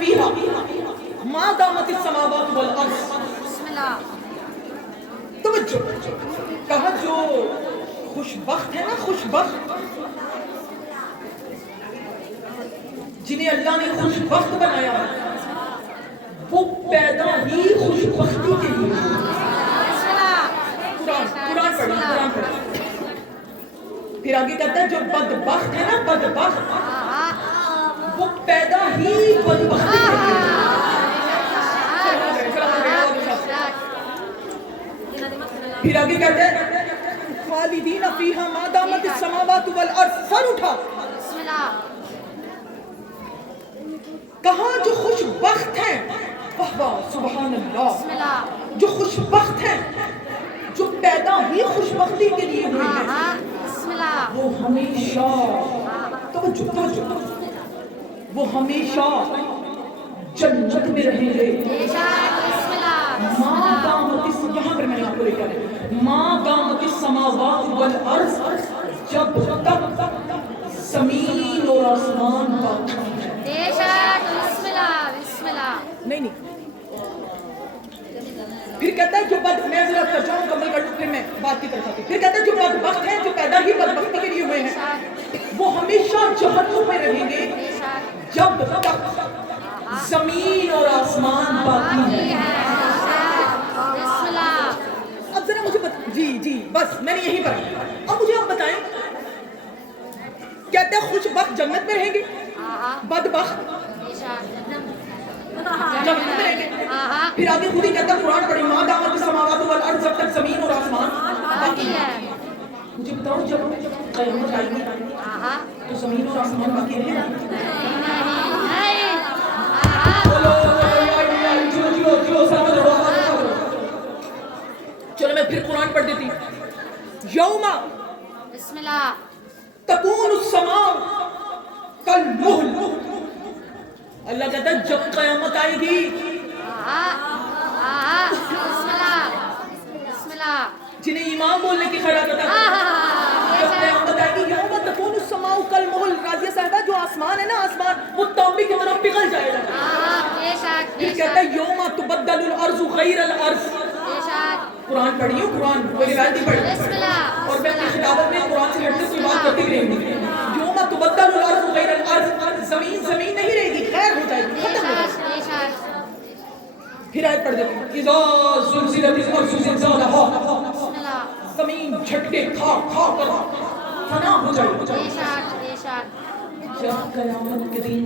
فیہا ما دامت السماوات والارض. بسم اللہ. توجہ, کہا جو خوش بخت ہے نا, خوش بخت, جنہیں اللہ نے خوش بخت بنایا ہے, وہ پیدا ہی خوش بختی کے لیے. قرآن پڑھیں. پھر آگے کہتا ہے جو بدبخت ہے نا, بدبخت, وہ پیدا ہی بدبختی کے لیے. پھر آگے کہتے ہیں خالدین فیہا ما دامت السماوات والارض. سر اٹھا. بسم اللہ. کہاں جو خوش بخت ہیں, واہ واہ سبحان اللہ, بسم اللہ. جو خوش بخت ہیں, جو پیدا ہی خوش بختی کے لیے ہوئے ہیں, بسم اللہ. وہ ہمیشہ, توجہ, وہ ہمیشہ جنت میں رہیں گے. بسم اللہ. ما دامت, یہاں پر میں نے آپ کو لکھا ہے ما دامت السماوات والارض, جب تک زمین اور آسمان باقی ہے. بسم اللہ. بسم اللہ. نہیں, پھر کہتا ہے جو میں ذرا ترجمہ مکمل کر دوں پھر میں بات کی طرف آتی ہوں. پھر کہتا ہے جو بدبخت ہیں, جو پیدا ہی بدبختی کے لیے ہوئے ہیں, وہ ہمیشہ جہنم میں رہیں گے جب تک زمین اور آسمان باقی ہے. بسم اللہ. اب ذرا مجھے جی بس میں نے یہی پڑھا. اب مجھے آپ بتائیں, کہتے ہیں خوش بخت جنت میں رہیں گے, بدبخت جنت میں رہیں گے. پھر آگے خود ہی کہتا ہے قرآن پڑھی ما دامت السماوات والارض, جب تک زمین اور آسمان باقی ہے. مجھے بتاؤ جب قیامت آئے گی تو زمین اور آسمان باقی رہے گا؟ چلو میں پھر قرآن پڑھ دیتی. یوما بسم اللہ. تکون السماء کالمہل, اللہ کہتا ہے جب قیامت آئے گی, بسم اللہ. بسم اللہ. جنہیں ایمان بولنے کی خیرات ہے, جب قیامت آئے گی, یوم تکون السماء کالمہل, راضیہ صاحبہ جو آسمان ہے نا, آسمان وہ تانبے کی طرح پگھل جائے گا. پھر کہتا ہے یوم تبدل الارض غیر الارض. قرآن پڑھیے, قرآن کوئی روایت نہیں پڑھی, اور میں اپنی خطابت میں قرآن سے ہٹتے کوئی بات کرتی رہوں گی. یوم تبدل الارض غیر الارض, زمین نہیں رہے گی, خیر ہو جائے گی, ختم ہو جائے گی. پھر آیت پڑھ دیتے ہیں اذا زلزلت الارض زلزالہا, زمین جھٹکے کھا کر فنا ہو جائے گی. جب قیامت کے دن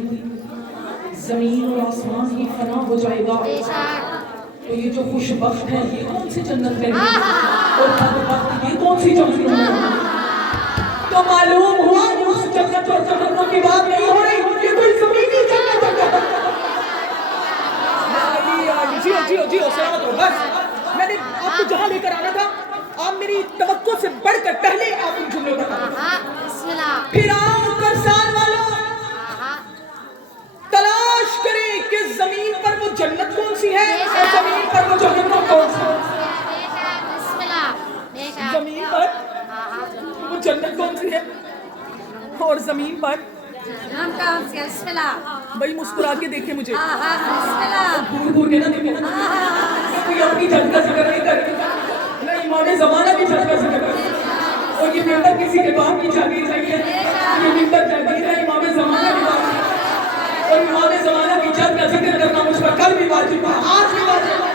زمین اور آسمان ہی فنا ہو جائے گا, تو یہ جو خوش بخت ہیں یہ کون سی جنت میں ہیں, اور بدبخت یہ کون سی جنت میں ہیں؟ تو معلوم ہوا کہ اس جنت اور جہنم کی بات نہیں ہو رہی, یہ کوئی زمینی جنت ہے. جیو سلامت ہو. بس میں نے آپ کو جہاں لے کر آنا تھا, آپ میری توقع سے بڑھ کر پہلے آپ ان جملوں کا تھا. پھر آؤ کر سال والوں, تلاش کریں کہ زمین پر وہ جنت کون سی ہے اور زمین پر وہ جہنم کون سی ہے. زمین پر وہ جنت کون سی ہے اور زمین پر بھائی مسکرا کے دیکھیں مجھے, گھور کے نہ دیکھیں. کوئی اپنی جنگ کا ذکر نہیں کرتی, نہ امام زمانہ کی جنگ کا ذکر کرتی, اور یہ ممبر کسی کے باپ کی جاگیر نہیں ہے, یہ ممبر جاگیر ہے امام زمانہ کی بات, اور امام زمانہ کی جنگ کا ذکر کرنا مجھ پر کل بھی واجب ہے, آج بھی واجب ہے.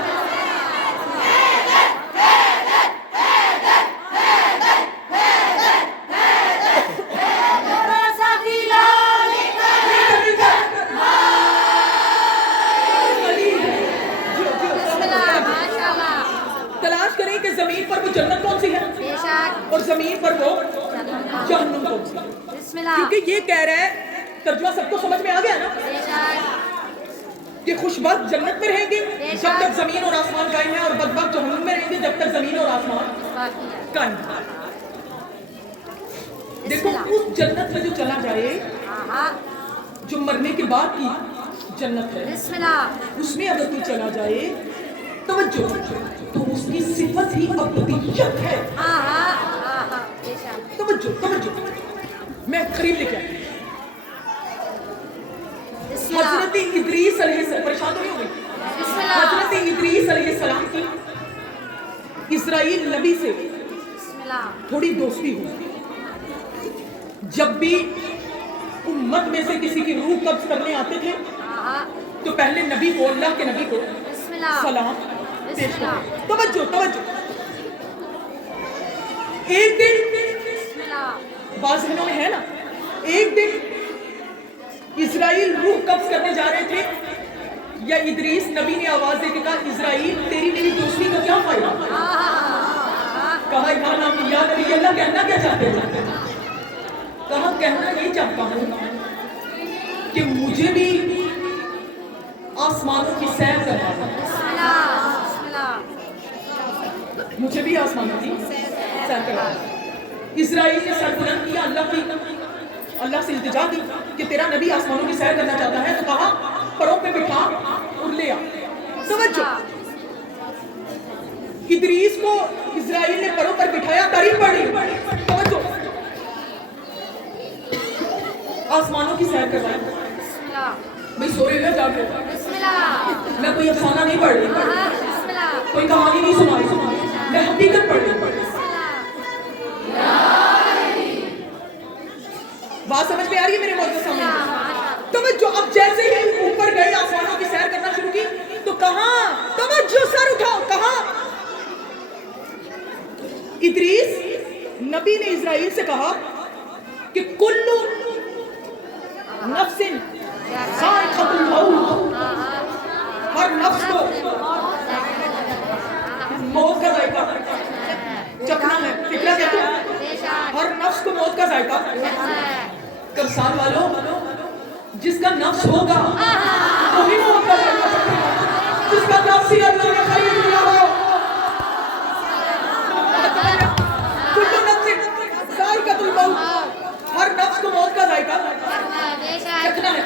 تلاش کریں کہ زمین پر وہ جنت کون سی ہے اور زمین پر وہ جہنم کون سی ہے. کیونکہ یہ کہہ رہا ہے, ترجمہ سب کو سمجھ میں آ گیا نا, کہ خوش بخت جنت میں رہیں گے جب تک زمین اور آسمان قائم ہے, اور بدبخت جہنم میں رہیں گے جب تک زمین اور آسمان قائم ہے. دیکھو اس جنت میں جو چلا جائے, جو مرنے کے بعد کی جنت ہے, اس میں اگر کوئی چلا جائے, توجہ, تو اس کی صفت ہی ابدیت ہے. توجہ, میں قریب لے کے آئی. حضرت حضرت ادریس علیہ السلام، پریشان تو نہیں ہو گئی؟ بسم اللہ حضرت ادریس علیہ السلام کی اسرائیل نبی سے بسم اللہ تھوڑی دوستی ہوئی. جب بھی امت میں سے کسی کی روح قبض کرنے آتے تھے تو پہلے نبی کو، اللہ کے نبی کو بسم اللہ سلام بسم پیش اللہ کرتے. توجہ توجہ. ایک دن بسم اللہ بعض ذہنوں میں ہے نا، ایک دن اسرائیل روح قبض کرنے جا رہے تھے یا ادریس نبی نے آواز دے کے کہا اسرائیل تیری میری دوستی کا کیا فائدہ؟ کہا یا نبی اللہ کہنا کیا چاہتے ہیں؟ کہا کہنا یہ چاہتا ہوں کہ مجھے بھی آسمانوں کی سیر کرنا ہے. بسم اللہ مجھے بھی آسمانوں کی سیر کرنا ہے. اسرائیل نے سر بلند کیا، اللہ سے التجا کی کہ تیرا نبی آسمانوں کی سیر کرنا چاہتا ہے. تو کہا پروں پہ بٹھا اور لے آ. توجہ. ادریس کو اسرائیل نے پروں پر بٹھایا، تعریف پڑھی. توجہ. آسمانوں کی سیر کروائی. بسم اللہ بھئی سو رہے ہو جاگے؟ بسم اللہ میں کوئی افسانہ نہیں پڑھ رہی، بسم اللہ کوئی کہانی نہیں سنا رہی، میں حقیقت پڑھ رہی. بسم اللہ بات سمجھ میں آ رہی ہے میرے موجود سامنے؟ توجہ. اب جیسے ہی اوپر گئے آسمانوں کی سیر کرنا شروع کی تو کہاں، توجہ سر اٹھاؤ، کہاں ادریس نبی نے اسرائیل سے کہا کہ کلو نفس ذائقۃ الموت، ہر نفس کو موت کا ذائقہ چکھنا ہے. فکرہ کہتے ہیں ہر نفس کو موت کا ذائقہ. کمسان والوں، جس کا نفس ہوگا وہی موت کا ذائقہ چکھے گا، جس کا نفس ہی اللہ نے خرید لیا ہو. کلو نفس ذائقۃ الموت، ہر نفس کو موت کا ذائقہ چکھنا ہے.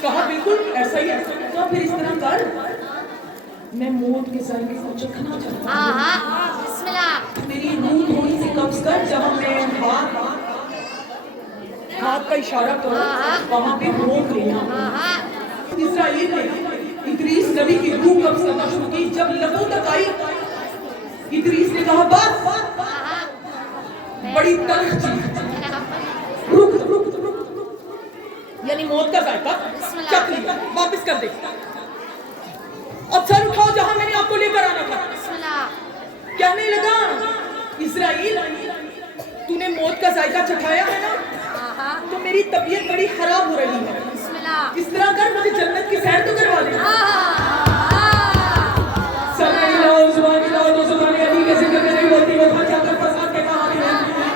کہا بالکل ایسا ہی ہے. تو پھر اس طرح کر، میں موت کے ذائقے کو چکھنا چاہتا ہوں. بسم اللہ میری روح تھوڑی سی قبض کر، جہاں میں ہاتھ کا اشارہ کروں وہاں پہ روک لینا. اسرائیل نے ادریس نبی کی روح قبض کرنا شروع کی. جب لبوں تک آئی ادریس نے کہا بس، بڑی تلخ چیز، رک رک رک رک، یعنی موت کا ذائقہ چکھ لیا، واپس کر دے. اب سر اٹھاؤ جہاں میں نے آپ کو لے کر آنا تھا. بسم اللہ کہنے لگا اسرائیل تو نے موت کا ذائقہ چکھایا ہے نا، تو میری طبیعت بڑی خراب ہو رہی ہے. بسم اللہ اس طرح کر مجھے جنت کی سیر تو کروا دے. سب نے لاؤ زبان لاؤ تو زبان علی کے ذکر میں نہیں ہوتی، وہ جا کر فساد کے کہاں ہے.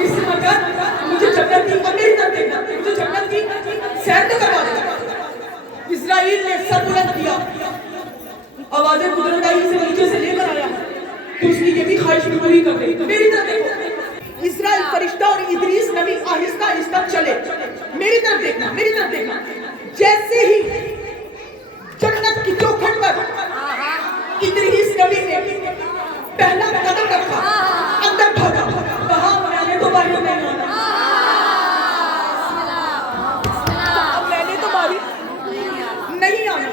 اس طرح کر مجھے جنت کی، اور میری طرف دیکھنا، مجھے جنت کی سیر تو کروا دے. اسرائیل نے سر بلند کیا، آوازیں قدرت آئی سے نیچے سے لے کر آیا تو اس کی یہ بھی خواہش بھی پوری کر گئی. میری طرف دیکھو. اسرائیل فرشتہ اور ادریس نبی آہستہ آہستہ چلے. میری طرف دیکھنا، میری طرف دیکھنا. جیسے ہی جنت کی چوکھٹ پر ادریس نبی نے پہلا قدم رکھا، اندر بھاگا، کہا میں نے تو باہر نہیں آنا. اب میں نے تو باہر نہیں آنا.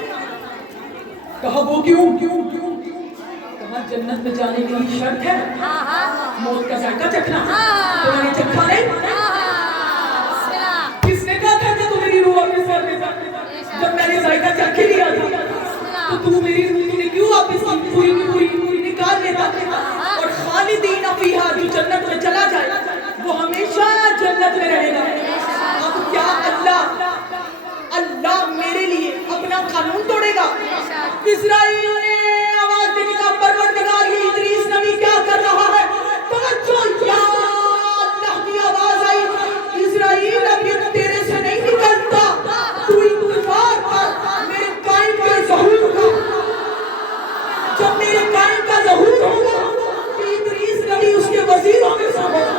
کہا وہ کیوں؟ کہا جنت میں جانے کے لیے شرط ہے موت کا ذائقہ چکھنا. تو میں نے چکھا نہیں. کس نے کہا تھا کہ تو میری روح اپنے سر میں تھا؟ جب میں نے ذائقہ چکھ لیا تھا تو تو میری روح نے کیوں واپس پوری پوری نکال لیتا؟ اور خالدین فیہا، جو جنت میں چلا جائے وہ ہمیشہ جنت میں رہے گا. اب کیا اللہ میرے لیے اپنا قانون توڑے گا؟ اسرائیل نے آواز دینے کا پروردگار یہ ادریس نبی کیا کر رہا ہے؟ توجہ. یا اللہ کی آواز آئی، اسرائیل اب یہ تیرے سے نہیں نکلتا، تو انتظار کر میرے قائم کے ظہور کا. جب میرے قائم کا ظہور ہوگا تو ادریس نبی اس کے وزیروں میں سے ہوگا.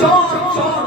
4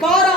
12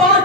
5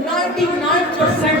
99%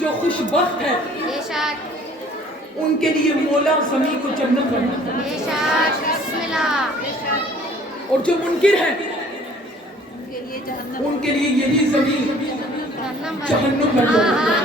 جو خوش بخت ہے بے شک ان کے لیے مولا زمین کو جنت بنا، بے شک بسم اللہ اور جو منکر ہے ان کے لیے یہی زمین جہنم جہنم بن جائے۔